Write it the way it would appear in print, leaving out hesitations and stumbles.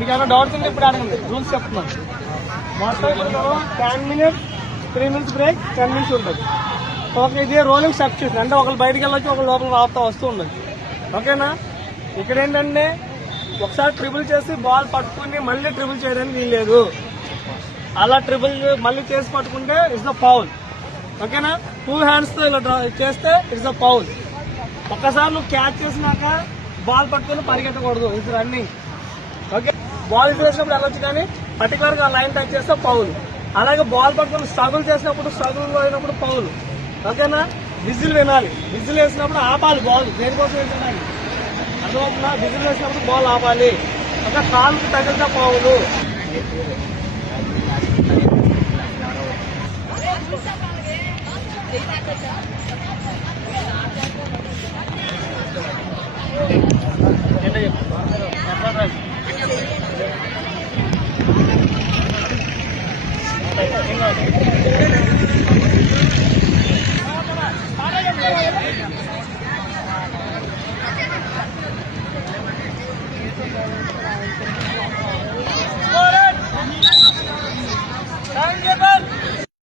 మీకు ఏమైనా డౌట్స్ ఉంటే ఇప్పుడు అడగండి, రూల్స్ చెప్తున్నాను. మొత్తం ఇప్పుడు 10 minutes 3 minutes బ్రేక్ 10 minutes ఉంటుంది. ఓకే, ఇది రోలింగ్ సబ్స్టిట్యూషన్ అంటే ఒకళ్ళు బయటకు వెళ్ళొచ్చు, ఒకళ్ళు లోపల రాపుతా వస్తూ ఉండదు. ఓకేనా? ఇక్కడ ఏంటంటే ఒకసారి ట్రిపుల్ చేసి బాల్ పట్టుకుని మళ్ళీ ట్రిపుల్ చేయడానికి వీల్లేదు. అలా ట్రిపుల్ మళ్ళీ చేసి పట్టుకుంటే ఇట్స్ ద ఫౌల్. ఓకేనా? 2 hands తో ఇలా చేస్తే ఇట్స్ ద ఫౌల్. ఒక్కసారి నువ్వు క్యాచ్ చేసినాక బాల్ పట్టుకుని పరిగెట్టకూడదు, ఇట్స్ రన్నింగ్. ఓకే, బాల్ చేసినప్పుడు వెళ్ళొచ్చు కానీ పర్టికులర్ గా లైన్ టచ్ చేస్తే ఫౌల్. అలాగే బాల్ పట్టుకుని స్ట్రగుల్ చేసినప్పుడు స్ట్రగుల్ అయినప్పుడు ఫౌల్. ఓకేనా? విజిల్ వినాలి, విజిల్ వేసినప్పుడు ఆపాలి బాల్. దేనికోసం వేసినాలి అర్థమవుతుందా? విజిల్ వేసినప్పుడు బాల్ ఆపాలి. ఒక కాలుకి తగిలితే ఫౌల్.